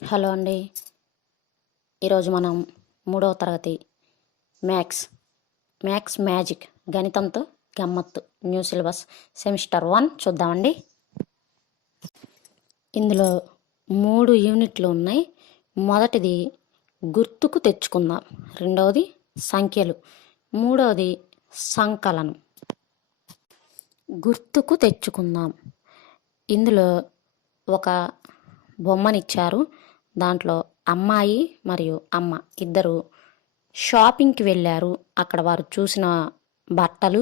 Hello అండి. ఈరోజు మనం మూడవ తరగతి మ్యాథ్స్ మ్యాజిక్ గణితంతో గమ్మత్తు న్యూ సిలబస్ సెమిస్టర్ 1 చూద్దామండి. ఇందులో 3 యూనిట్లు ఉన్నాయి. మొదటిది గుర్తుకు తెచ్చుకుందాం, రెండవది సంఖ్యలు, మూడవది సంకలనం. గుర్తుకు తెచ్చుకుందాం. ఇందులో ఒక బొమ్మనిచ్చారు. దాంట్లో అమ్మాయి మరియు అమ్మ ఇద్దరు షాపింగ్కి వెళ్ళారు. అక్కడ వారు చూసిన బట్టలు,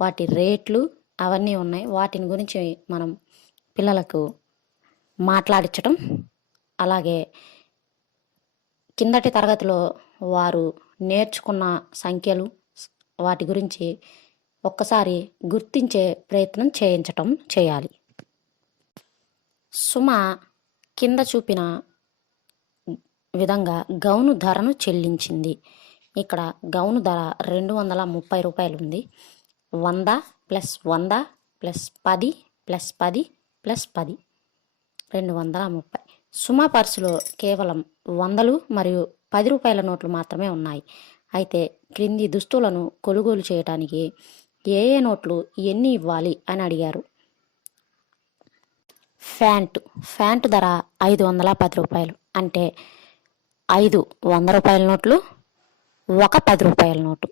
వాటి రేట్లు అవన్నీ ఉన్నాయి. వాటిని గురించి మనం పిల్లలకు మాట్లాడించటం, అలాగే కిందటి తరగతిలో వారు నేర్చుకున్న సంఖ్యలు వాటి గురించి ఒక్కసారి గుర్తించే ప్రయత్నం చేయాలి. సుమ కింద చూపిన విధంగా గౌను ధరను చెల్లించింది. ఇక్కడ గౌను ధర 230 రూపాయలు ఉంది. 100 plus 100 plus 10 plus 10 plus 10 230. Suma పర్సులో కేవలం 100లు మరియు 10 రూపాయల నోట్లు మాత్రమే ఉన్నాయి. అయితే క్రింది దుస్తులను కొనుగోలు చేయడానికి ఏ నోట్లు ఎన్ని ఇవ్వాలి అని అడిగారు. ఫ్యాంటు ధర 510 రూపాయలు, అంటే 5 100 రూపాయల నోట్లు, 1 10 రూపాయల నోటు.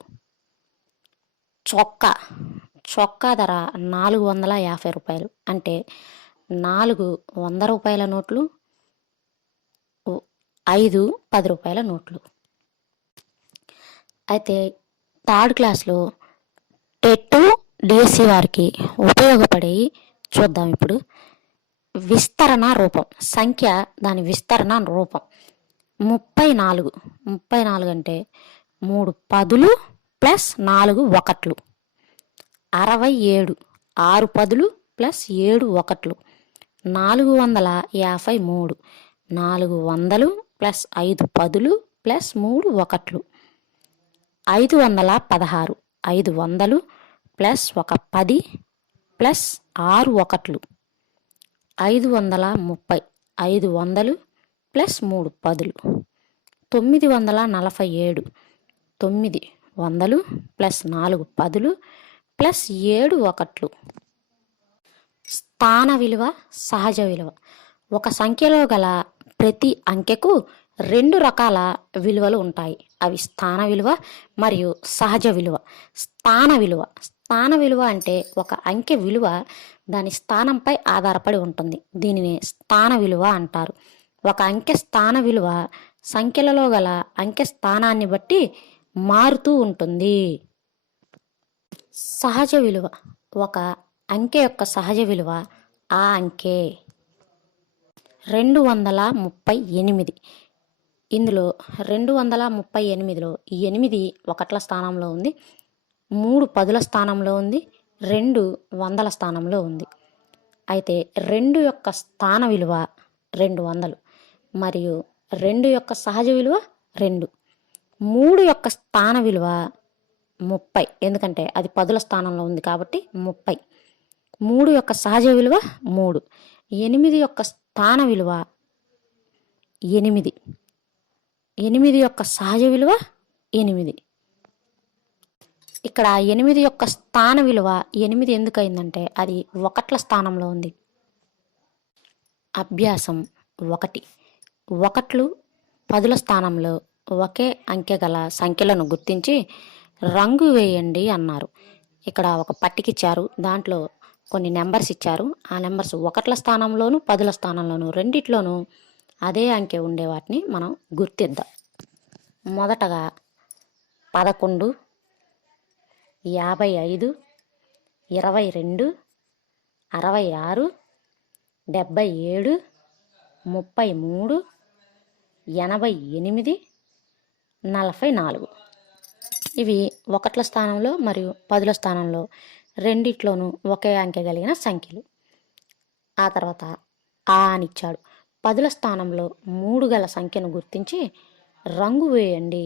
చొక్కా ధర 450 రూపాయలు, అంటే 4 100 రూపాయల నోట్లు, 5 10 రూపాయల నోట్లు. అయితే థర్డ్ క్లాస్లో టెట్ డిఎస్సి వారికి ఉపయోగపడే చూద్దాం. ఇప్పుడు విస్తరణ రూపం, సంఖ్య దాని విస్తరణ రూపం 34 అంటే 3 10లు ప్లస్ 4 1లు. 67 6 10లు ప్లస్ 7 1లు. 453 400 ప్లస్ 5 10లు ప్లస్ 3 1లు. 516 500 ప్లస్ 1 10 ప్లస్ 6 1లు. 530 500 ప్లస్ 3 10లు. 947 900 ప్లస్ 4 10లు ప్లస్ 7 1లు. స్థాన విలువ, సహజ విలువ. ఒక సంఖ్యలో గల ప్రతి అంకెకు 2 రకాల విలువలు ఉంటాయి. అవి స్థాన విలువ మరియు సహజ విలువ. స్థాన విలువ అంటే ఒక అంకె విలువ దాని స్థానంపై ఆధారపడి ఉంటుంది. దీనిని స్థాన విలువ అంటారు. ఒక అంకె స్థాన విలువ సంఖ్యలలో గల అంకె స్థానాన్ని బట్టి మారుతూ ఉంటుంది. సహజ విలువ. ఒక అంకె యొక్క సహజ విలువ ఆ అంకె 238. ఇందులో 238లో 8 1ల స్థానంలో ఉంది, 3 10ల స్థానంలో ఉంది, 2 100ల స్థానంలో ఉంది. అయితే 2 యొక్క స్థాన విలువ 200 మరియు 2 యొక్క సహజ విలువ 2. 3 యొక్క స్థాన విలువ 30, ఎందుకంటే అది 10ల స్థానంలో ఉంది కాబట్టి 30. 3 యొక్క సహజ విలువ 3. 8 యొక్క స్థాన విలువ 8. 8 యొక్క సహజ విలువ 8. ఇక్కడ 8 యొక్క స్థాన విలువ 8 ఎందుకు అయిందంటే అది 1ల స్థానంలో ఉంది. అభ్యాసం 1. 1లు 10ల స్థానంలో ఒకే అంకె గల సంఖ్యలను గుర్తించి రంగు వేయండి అన్నారు. ఇక్కడ ఒక పట్టికిచ్చారు. దాంట్లో కొన్ని నెంబర్స్ ఇచ్చారు. ఆ నెంబర్స్ 1ల స్థానంలోను 10ల స్థానంలోను రెండిట్లోనూ అదే అంకె ఉండే వాటిని మనం గుర్తిద్దాం. మొదటగా 11, 55, 22, 66, 77, 33, 88, 44. ఇవి 1ల స్థానంలో మరియు 10ల స్థానంలో రెండిట్లోనూ ఒకే అంకె కలిగిన సంఖ్యలు. ఆ తర్వాత అని ఇచ్చాడు. 10ల స్థానంలో 3 గల సంఖ్యను గుర్తించి రంగు వేయండి.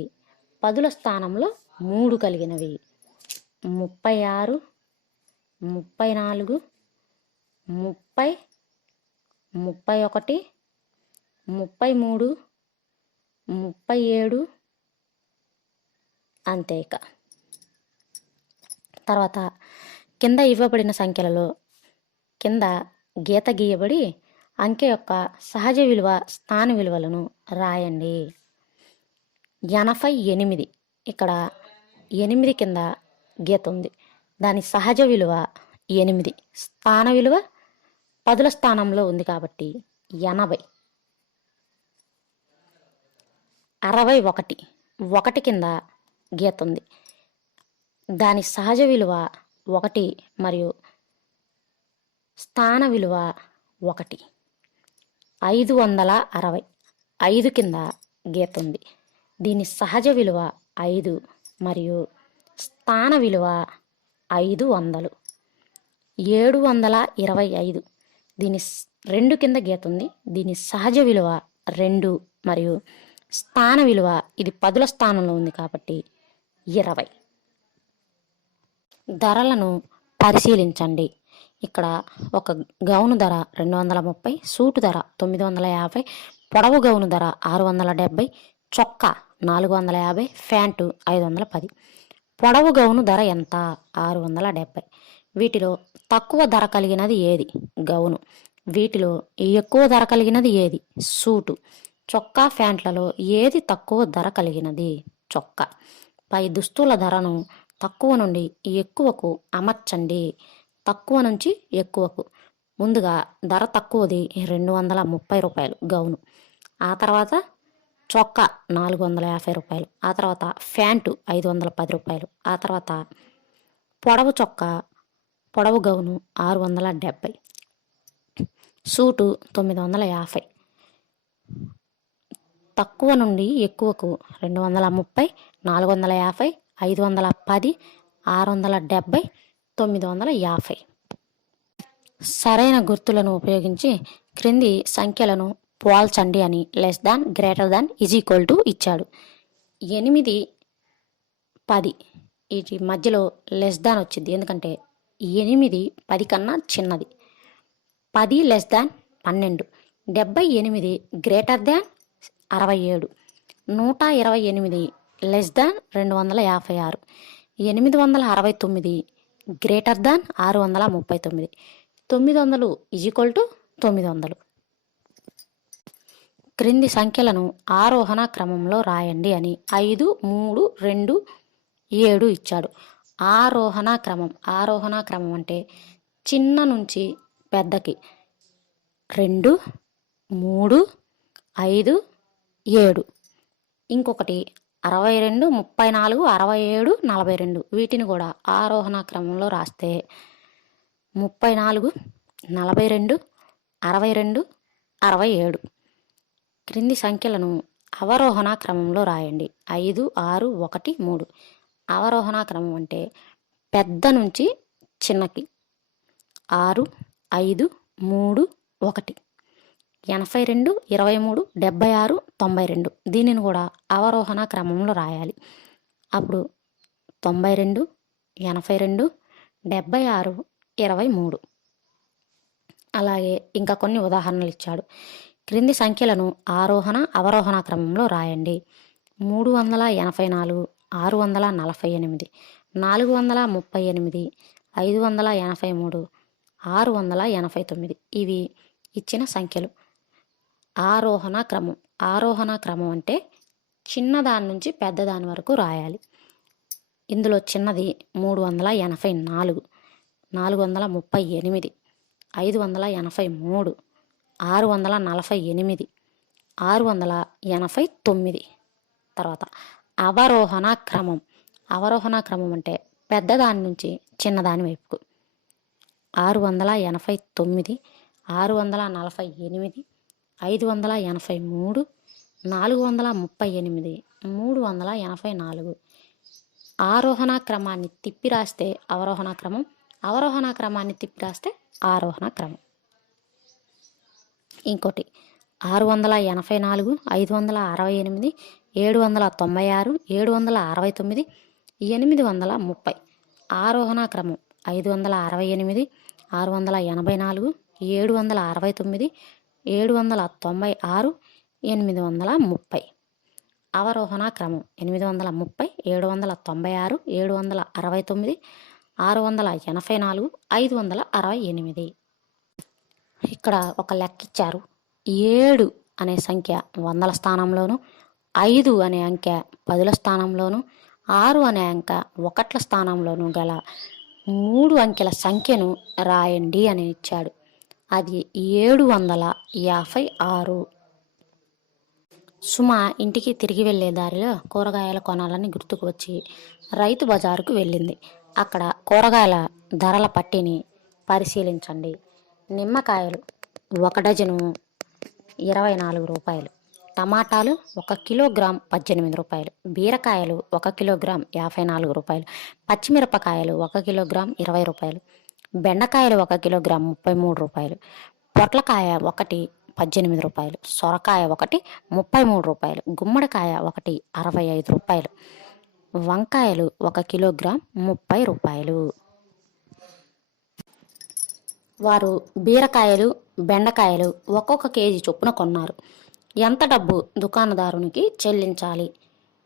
10ల స్థానంలో 3 కలిగినవి 36, 34, 30, 31, 33, 37 అంతే. ఇక తర్వాత కింద ఇవ్వబడిన సంఖ్యలలో కింద గీత గీయబడి అంకె యొక్క సహజ విలువ స్థాన విలువలను రాయండి. 88 ఇక్కడ 8 కింద గీత ఉంది. దాని సహజ విలువ 8, స్థాన విలువ 10ల స్థానంలో ఉంది కాబట్టి 80. 61 1 కింద గీత ఉంది. దాని సహజ విలువ 1 మరియు స్థాన విలువ 1. 560 5 కింద గీత ఉంది. దీని సహజ విలువ 5 మరియు స్థాన విలువ 500. 725 దీని 2 కింద గీత ఉంది. దీని సహజ విలువ 2 మరియు స్థాన విలువ ఇది 10ల స్థానంలో ఉంది కాబట్టి 20. ధరలను పరిశీలించండి. ఇక్కడ ఒక గౌను ధర 230, సూటు ధర 950, పొడవు గౌను ధర 670, చొక్కా 450, ప్యాంటు 510. పొడవు గౌను ధర ఎంత? 670. వీటిలో తక్కువ ధర కలిగినది ఏది? గౌను. వీటిలో ఎక్కువ ధర కలిగినది ఏది? సూటు. చొక్కా ప్యాంట్లలో ఏది తక్కువ ధర కలిగినది? చొక్కా. పై దుస్తుల ధరను తక్కువ నుండి ఎక్కువకు అమర్చండి. తక్కువ నుంచి ఎక్కువకు. ముందుగా ధర తక్కువది 230 రూపాయలు గౌను. ఆ తర్వాత చొక్కా 450 రూపాయలు. ఆ తర్వాత ప్యాంటు 510 రూపాయలు. ఆ తర్వాత పొడవు గౌను 670, సూటు 950. తక్కువ నుండి ఎక్కువకు 230, 450, 510, 670, 950. సరైన గుర్తులను ఉపయోగించి క్రింది సంఖ్యలను పోల్చండి అని less than, greater than, is equal to ఇచ్చాడు. 8, 10 వీటి మధ్యలో లెస్ దాన్ వచ్చింది. ఎందుకంటే 8 10 కన్నా చిన్నది. 10 less than 12. 78 greater than 67. 128 less than 256. 869 greater than 639. 900 is equal to 900. క్రింది సంఖ్యలను ఆరోహణ క్రమంలో రాయండి అని 5, 3, 2, 7 ఇచ్చాడు. ఆరోహణ క్రమం అంటే చిన్న నుంచి పెద్దకి 2, 3, 5, 7. ఇంకొకటి 62, 34, 67, 42. వీటిని కూడా ఆరోహణ క్రమంలో రాస్తే 34, 42, 62, 67. క్రింది సంఖ్యలను అవరోహణ క్రమంలో రాయండి. 5, 6, 1, 3. అవరోహణ క్రమం అంటే పెద్ద నుంచి చిన్నకి 6, 5, 3, 1. 82, 23, 76, 92. దీనిని కూడా అవరోహణ క్రమంలో రాయాలి. అప్పుడు 92, 82, 76, 23. అలాగే ఇంకా కొన్ని ఉదాహరణలు ఇచ్చాడు. క్రింది సంఖ్యలను ఆరోహణ అవరోహణ క్రమంలో రాయండి. 384, 648, 438, 583, 689. ఇవి ఇచ్చిన సంఖ్యలు. ఆరోహణ క్రమం అంటే చిన్నదాని నుంచి పెద్దదాని వరకు రాయాలి. ఇందులో చిన్నది 384, 438, 583, 648, 689. తర్వాత అవరోహణ క్రమం అంటే పెద్దదాని నుంచి చిన్నదాని వైపుకు 689, 648, 583, 438, 384. ఆరోహణ క్రమాన్ని తిప్పి రాస్తే అవరోహణ క్రమం, అవరోహణ క్రమాన్ని తిప్పి రాస్తే ఆరోహణ క్రమం. ఇంకోటి 684, 568, 796, 769, 830. ఆరోహణ క్రమం 568, 684, 769, 796, 830. అవరోహణ క్రమం 830, 796, 769, 684, 568. ఇక్కడ ఒక లెక్క ఇచ్చారు. 7 అనే సంఖ్య వందల స్థానంలోను, 5 అనే అంకె పదుల స్థానంలోను, 6 అనే అంక ఒకట్ల స్థానంలోను గల 3 అంకెల సంఖ్యను రాయండి అని ఇచ్చాడు. అది 756. సుమ ఇంటికి తిరిగి వెళ్లే దారిలో కూరగాయలు కొనాలని గుర్తుకు వచ్చి రైతు బజారుకు వెళ్ళింది. అక్కడ కూరగాయల ధరల పట్టిని పరిశీలించండి. నిమ్మకాయలు 1 డజను 24 రూపాయలు, టమాటాలు 1 కిలోగ్రాం 18 రూపాయలు, బీరకాయలు 1 కిలోగ్రాం 54 రూపాయలు, పచ్చిమిరపకాయలు 1 కిలోగ్రాం 20 రూపాయలు, బెండకాయలు 1 కిలోగ్రాం 33 రూపాయలు, పొట్లకాయ 1 18 రూపాయలు, సొరకాయ 1 33 రూపాయలు, గుమ్మడికాయ 1 65 రూపాయలు, వంకాయలు 1 కిలోగ్రాం 30 రూపాయలు. వారు బీరకాయలు, బెండకాయలు ఒక్కొక్క కేజీ చొప్పున కొన్నారు. ఎంత డబ్బు దుకాణదారునికి చెల్లించాలి?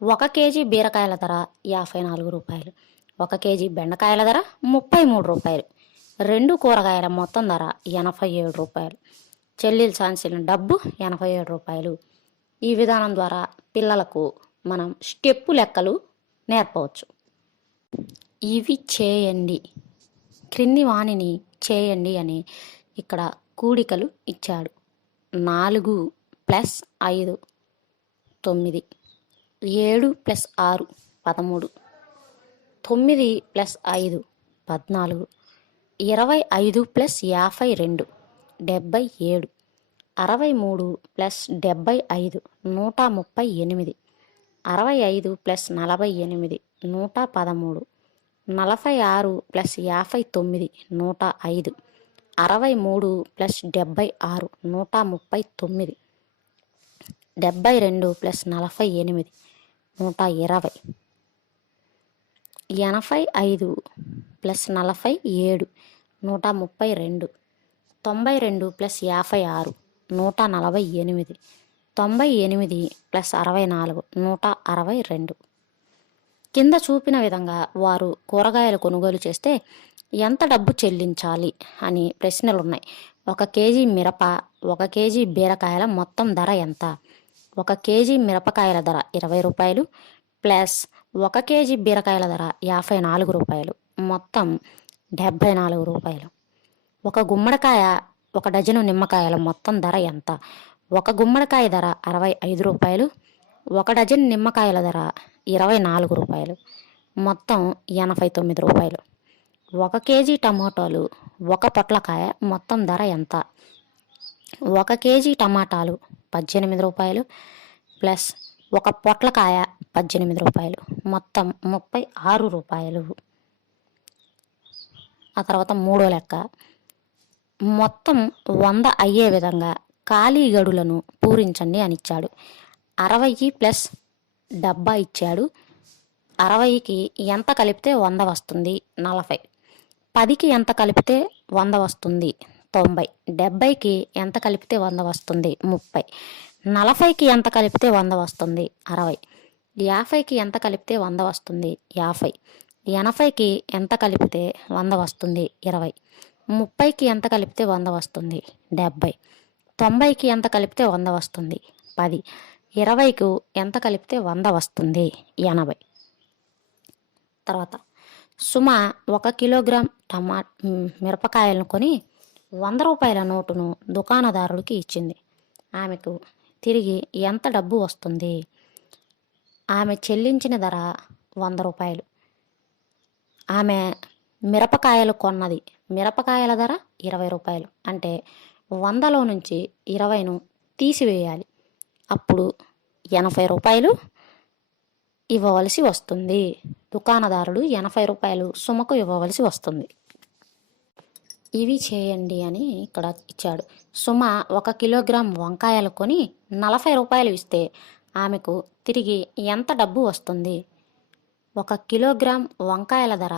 1 కేజీ బీరకాయల ధర 54 రూపాయలు, 1 కేజీ బెండకాయల ధర 33 రూపాయలు, 2 కూరగాయల మొత్తం ధర 87 రూపాయలు. చెల్లించాల్సిన డబ్బు 87 రూపాయలు. ఈ విధానం ద్వారా పిల్లలకు మనం స్టెప్పు లెక్కలు నేర్పవచ్చు. ఇవి చేయండి, క్రింది వాణిని చేయండి అని ఇక్కడ కూడికలు ఇచ్చాడు. 4 + 5 9, 7 + 6 13, 9 + 5 14, 25 + 52 77, 63 + 75 138, 65 + 48 113, 46 + 59 105, 63 + 76 139, 72 + 48 120, 85 + 47 132, 92 + 56 148, 98 + 64 162. కింద చూపిన విధంగా వారు కూరగాయలు కొనుగోలు చేస్తే ఎంత డబ్బు చెల్లించాలి అని ప్రశ్నలున్నాయి. 1 కేజీ మిరప, 1 కేజీ బీరకాయల మొత్తం ధర ఎంత? 1 కేజీ మిరపకాయల ధర 20 రూపాయలు ప్లస్ 1 కేజీ బీరకాయల ధర 54 రూపాయలు, మొత్తం 74 రూపాయలు. 1 గుమ్మడికాయ, 1 డజను నిమ్మకాయల మొత్తం ధర ఎంత? 1 గుమ్మడికాయ ధర 65 రూపాయలు, 1 డజన్ నిమ్మకాయల ధర 24 రూపాయలు, మొత్తం 89 రూపాయలు. 1 కేజీ టమాటాలు, 1 పొట్లకాయ మొత్తం ధర ఎంత? 1 కేజీ టమాటాలు 18 రూపాయలు ప్లస్ 1 పొట్లకాయ 18 రూపాయలు, మొత్తం 36 రూపాయలు. ఆ తర్వాత మూడో లెక్క, మొత్తం 100 అయ్యే విధంగా ఖాళీ గడులను పూరించండి అని ఇచ్చాడు. 60 + 70 ఇచ్చాడు. 60కి ఎంత కలిపితే 100 వస్తుంది? 40. 10కి ఎంత కలిపితే 100 వస్తుంది? 90. 70కి ఎంత కలిపితే 100 వస్తుంది? 30. 40కి ఎంత కలిపితే 100 వస్తుంది? 60. 50కి ఎంత కలిపితే 100 వస్తుంది? 50. 80కి ఎంత కలిపితే 100 వస్తుంది? 20. 30కి ఎంత కలిపితే 100 వస్తుంది? 70. 90కి ఎంత కలిపితే 100 వస్తుంది? 10. 20కు ఎంత కలిపితే 100 వస్తుంది? 80. తర్వాత సుమ 1 కిలోగ్రాం మిరపకాయలను కొని 100 రూపాయల నోటును దుకాణదారుడికి ఇచ్చింది. ఆమెకు తిరిగి ఎంత డబ్బు వస్తుంది? ఆమె చెల్లించిన ధర 100 రూపాయలు. ఆమె మిరపకాయలు కొన్నది, మిరపకాయల ధర 20 రూపాయలు. అంటే 100లో నుంచి 20ను తీసివేయాలి. అప్పుడు 80 రూపాయలు ఇవ్వవలసి వస్తుంది. దుకాణదారుడు 80 రూపాయలు సుమకు ఇవ్వవలసి వస్తుంది. ఇవి చేయండి అని ఇక్కడ ఇచ్చాడు. సుమ 1 కిలోగ్రాం వంకాయలు కొని 40 రూపాయలు ఇస్తే ఆమెకు తిరిగి ఎంత డబ్బు వస్తుంది? 1 కిలోగ్రాం వంకాయల ధర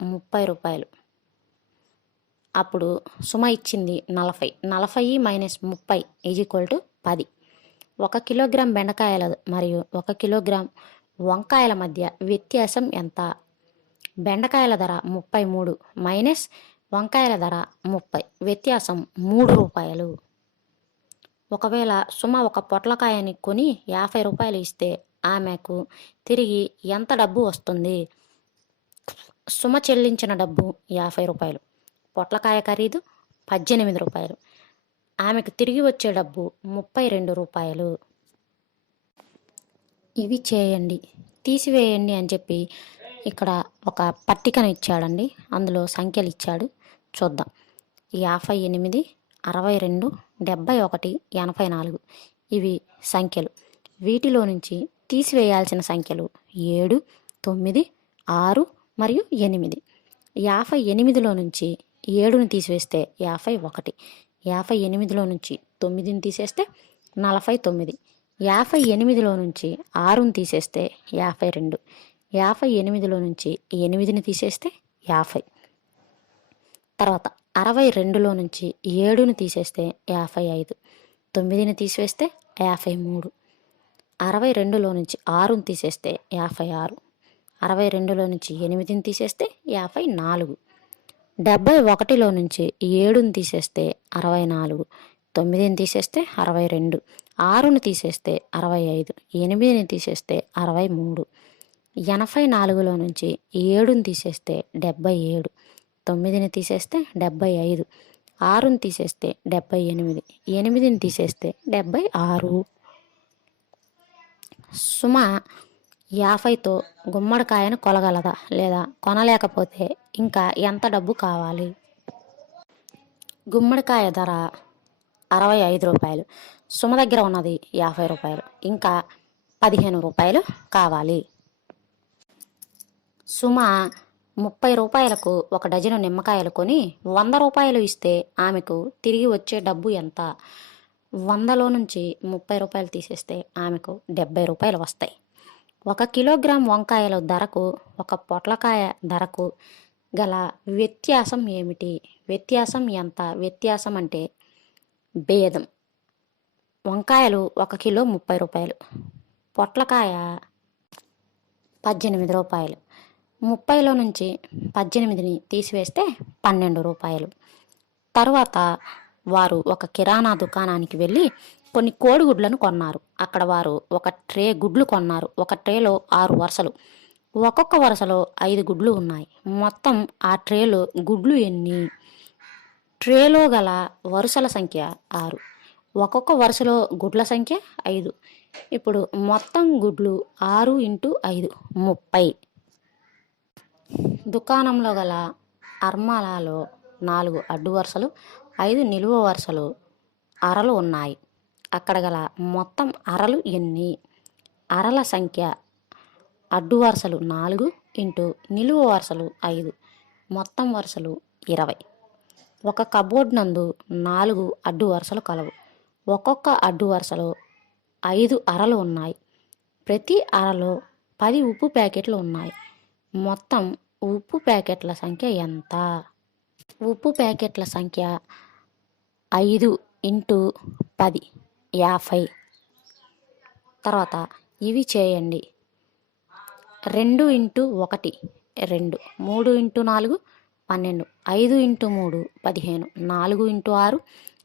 30 రూపాయలు. అప్పుడు సుమ ఇచ్చింది 40. 40 - 30 = 10. 1 కిలోగ్రాం బెండకాయల మరియు 1 కిలోగ్రాం వంకాయల మధ్య వ్యత్యాసం ఎంత? బెండకాయల ధర 33 మైనస్ వంకాయల ధర 30, వ్యత్యాసం 3 రూపాయలు. ఒకవేళ సుమ ఒక పొట్లకాయని కొని 50 రూపాయలు ఇస్తే ఆమెకు తిరిగి ఎంత డబ్బు వస్తుంది? సుమ చెల్లించిన డబ్బు 50 రూపాయలు. పొట్లకాయ ఖరీదు 18 రూపాయలు. ఆమెకు తిరిగి వచ్చే డబ్బు 32 రూపాయలు. ఇవి చేయండి, తీసివేయండి అని చెప్పి ఇక్కడ ఒక పట్టికను ఇచ్చాడండి. అందులో సంఖ్యలు ఇచ్చాడు, చూద్దాం. 58, 62, 71, 84 ఇవి సంఖ్యలు. వీటిలో నుంచి తీసివేయాల్సిన సంఖ్యలు 7, 9, 6 మరియు 8. 58లో నుంచి 7ని తీసివేస్తే 51. 58లో నుంచి 9ని తీసేస్తే 49. 58లో నుంచి 6ని తీసేస్తే 52. 58లో నుంచి 8ని తీసేస్తే 50. తర్వాత 62లో నుంచి 7ని తీసేస్తే 55. 9ని తీసివేస్తే 53. 62లో నుంచి 6ని తీసేస్తే 56. 62లో నుంచి 8ని తీసేస్తే 54. 71లో నుంచి 7ని తీసేస్తే 64. 9ని తీసేస్తే 62. 6ని తీసేస్తే 65. 8ని తీసేస్తే 63. 84లో నుంచి 7ని తీసేస్తే 77. 9ని తీసేస్తే 75. 6ని తీసేస్తే 78. 8ని తీసేస్తే 76. సుమ 50తో గుమ్మడికాయను కొనగలదా లేదా కొనలేకపోతే ఇంకా ఎంత డబ్బు కావాలి? గుమ్మడికాయ ధర 65 రూపాయలు. సుమ దగ్గర ఉన్నది 50 రూపాయలు. ఇంకా 15 రూపాయలు కావాలి. సుమ 30 రూపాయలకు 1 డజను నిమ్మకాయలు కొని 100 రూపాయలు ఇస్తే ఆమెకు తిరిగి వచ్చే డబ్బు ఎంత? 100లో నుంచి 30 రూపాయలు తీసేస్తే ఆమెకు 70 రూపాయలు వస్తాయి. 1 కిలోగ్రాం వంకాయల ధరకు 1 పొట్లకాయ ధరకు గల వ్యత్యాసం ఏమిటి? వ్యత్యాసం ఎంత? వ్యత్యాసం అంటే భేదం. వంకాయలు 1 కిలో 30 రూపాయలు, పొట్లకాయ 18 రూపాయలు. 30లో నుంచి 18ని తీసివేస్తే 12 రూపాయలు. తరువాత వారు ఒక కిరాణా దుకాణానికి వెళ్ళి కొన్ని కోడిగుడ్లను కొన్నారు. అక్కడ వారు 1 ట్రే గుడ్లు కొన్నారు. 1 ట్రేలో 6 వరుసలు, ఒక్కొక్క వరుసలో 5 గుడ్లు ఉన్నాయి. మొత్తం ఆ ట్రేలో గుడ్లు ఎన్ని? ట్రేలో గల వరుసల సంఖ్య 6, ఒక్కొక్క వరుసలో గుడ్ల సంఖ్య 5. ఇప్పుడు మొత్తం గుడ్లు 6 × 5 30. దుకాణంలో గల అర్మాలలో 4 అడ్డు వరుసలు, 5 నిలువ వరుసలు అరలు ఉన్నాయి. అక్కడ గల మొత్తం అరలు ఎన్ని? అరల సంఖ్య అడ్డు వరుసలు 4 × నిలువ వరుసలు 5, మొత్తం వరుసలు 20. ఒక కబోర్డ్ నందు 4 అడ్డు వరుసలు కలవు. ఒక్కొక్క అడ్డు వరుసలో 5 అరలు ఉన్నాయి. ప్రతి అరలో 10 ఉప్పు ప్యాకెట్లు ఉన్నాయి. మొత్తం ఉప్పు ప్యాకెట్ల సంఖ్య ఎంత? ఉప్పు ప్యాకెట్ల సంఖ్య 5 × 10 50. తర్వాత ఇవి చేయండి. 2 × 1 2, 3 × 4 12, 5 × 3 15, 4 × 6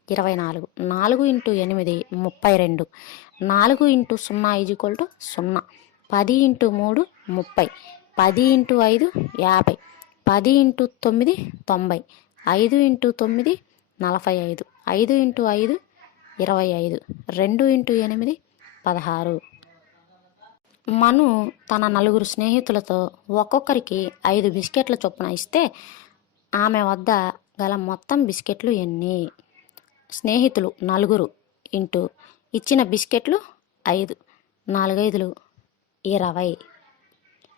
24, 4 × 8 32, 4 × 0 0, 10 × 3 30, 10 × 5 50, 10 × 9 90, 5 × 9 45, 5 × 5 25, 2 × 8 16. మను తన 4 స్నేహితులతో ఒక్కొక్కరికి 5 బిస్కెట్ల చొప్పున ఇస్తే ఆమె వద్ద గల మొత్తం బిస్కెట్లు ఎన్ని? స్నేహితులు 4 ఇంటూ ఇచ్చిన బిస్కెట్లు 5, 4 5 20.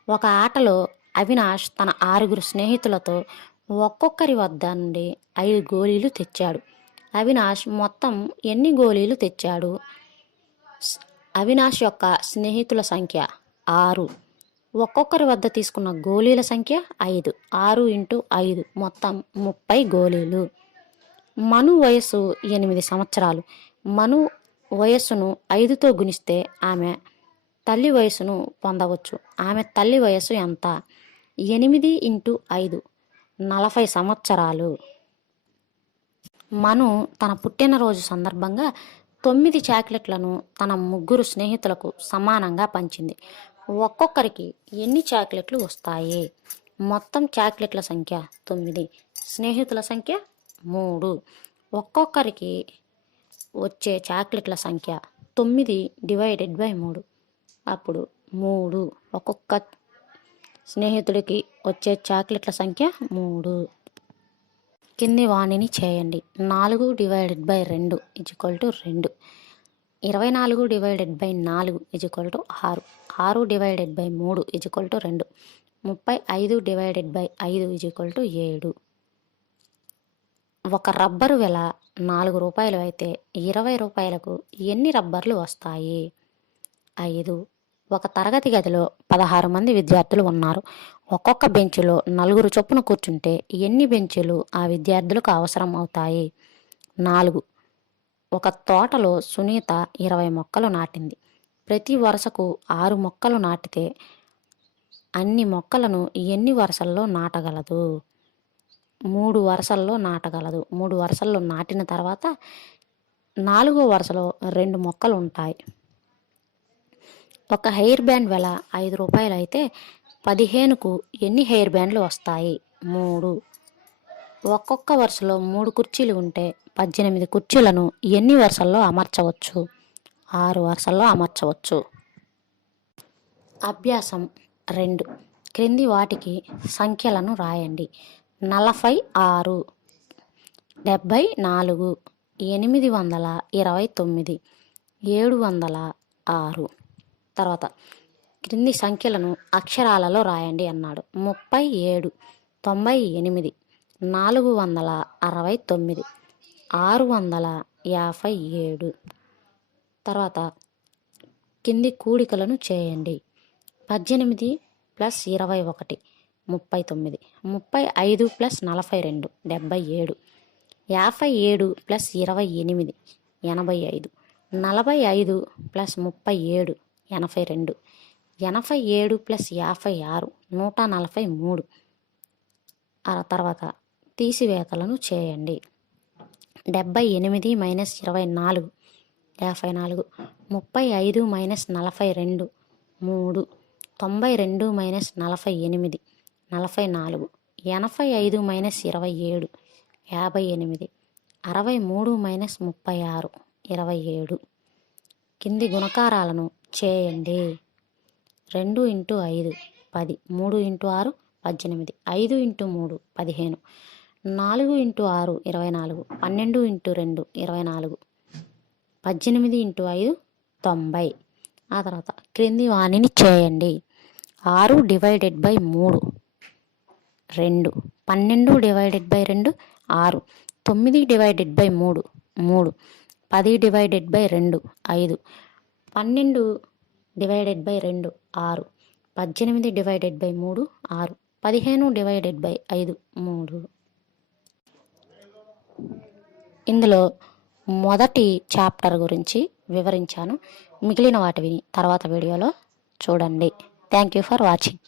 ఒక ఆటలో అవినాష్ తన 6 స్నేహితులతో ఒక్కొక్కరి వద్ద నుండి 5 గోళీలు తెచ్చాడు. అవినాష్ మొత్తం ఎన్ని గోళీలు తెచ్చాడు? అవినాష్ యొక్క స్నేహితుల సంఖ్య 6. ఒక్కొక్కరి వద్ద తీసుకున్న గోళీల సంఖ్య 5. 6 × 5 మొత్తం 30 గోళీలు. మను వయసు 8 సంవత్సరాలు. మను వయస్సును 5తో గుణిస్తే ఆమె తల్లి వయస్సును పొందవచ్చు. ఆమె తల్లి వయస్సు ఎంత? 8 ఇంటూ 5 40 సంవత్సరాలు. మను తన పుట్టినరోజు సందర్భంగా 9 చాక్లెట్లను తన 3 స్నేహితులకు సమానంగా పంచింది. ఒక్కొక్కరికి ఎన్ని చాక్లెట్లు వస్తాయి? మొత్తం చాక్లెట్ల సంఖ్య 9, స్నేహితుల సంఖ్య 3. ఒక్కొక్కరికి వచ్చే చాక్లెట్ల సంఖ్య 9 డివైడెడ్ బై 3. అప్పుడు 3. ఒక్కొక్క స్నేహితుడికి వచ్చే చాక్లెట్ల సంఖ్య 3. కింది వాణిని చేయండి. 4 divided by 2 2. 24 divided by 4 6. 6 divided by 3 2. 35 divided by 5 7. ఒక రబ్బరు వెల 4 రూపాయలు అయితే 20 రూపాయలకు ఎన్ని రబ్బర్లు వస్తాయి? 5. ఒక తరగతి గదిలో 16 మంది విద్యార్థులు ఉన్నారు. ఒక్కొక్క బెంచ్లో 4 చొప్పున కూర్చుంటే ఎన్ని బెంచులు ఆ విద్యార్థులకు అవసరం అవుతాయి? 4. ఒక తోటలో సునీత 20 మొక్కలు నాటింది. ప్రతి వరుసకు 6 మొక్కలు నాటితే అన్ని మొక్కలను ఎన్ని వరుసల్లో నాటగలదు? 3 వరుసల్లో నాటగలదు. 3 వరుసల్లో నాటిన తర్వాత 4వ వరుసలో 2 మొక్కలు ఉంటాయి. ఒక హెయిర్ బ్యాండ్ వెల 5 రూపాయలు అయితే 15కు ఎన్ని హెయిర్ బ్యాండ్లు వస్తాయి? 3. ఒక్కొక్క వరుసలో 3 కుర్చీలు ఉంటే 18 కుర్చీలను ఎన్ని వరుసల్లో అమర్చవచ్చు? 6 వరుసల్లో అమర్చవచ్చు. అభ్యాసం 2. క్రింది వాటికి సంఖ్యలను రాయండి. 46, 74, 829, 706. తర్వాత క్రింది సంఖ్యలను అక్షరాలలో రాయండి అన్నాడు. 37, 98, 469, 657. తర్వాత కింది కూడికలను చేయండి. 18 plus 21 39, 35 plus 42 77, 57 plus 28 85, 45 plus 37 82, 87 plus 56 143. తర్వాత తీసివేతలను చేయండి. 78 minus 24 54, 35 minus 42 3, 92 minus 48 44, 85 minus 27 58, 63 minus 36 27. కింది గుణకారాలను చేయండి. 2 into 5 10, 3 into 6 18, 5 into 3 15, 4 into 6 24, 12 into 2 24, 18 into 5 90. ఆ తర్వాత క్రింది వాణిని చేయండి. 6 divided by 3 2, 12 divided by 2 6, 9 divided by 3 3, 10 divided by 2 5, 12 divided by 2 6, 18 divided by 3 6, 15 divided by 5 3. ఇందులో మొదటి చాప్టర్ గురించి వివరించాను. మిగిలిన వాటిని తర్వాత వీడియోలో చూడండి. Thank you for watching.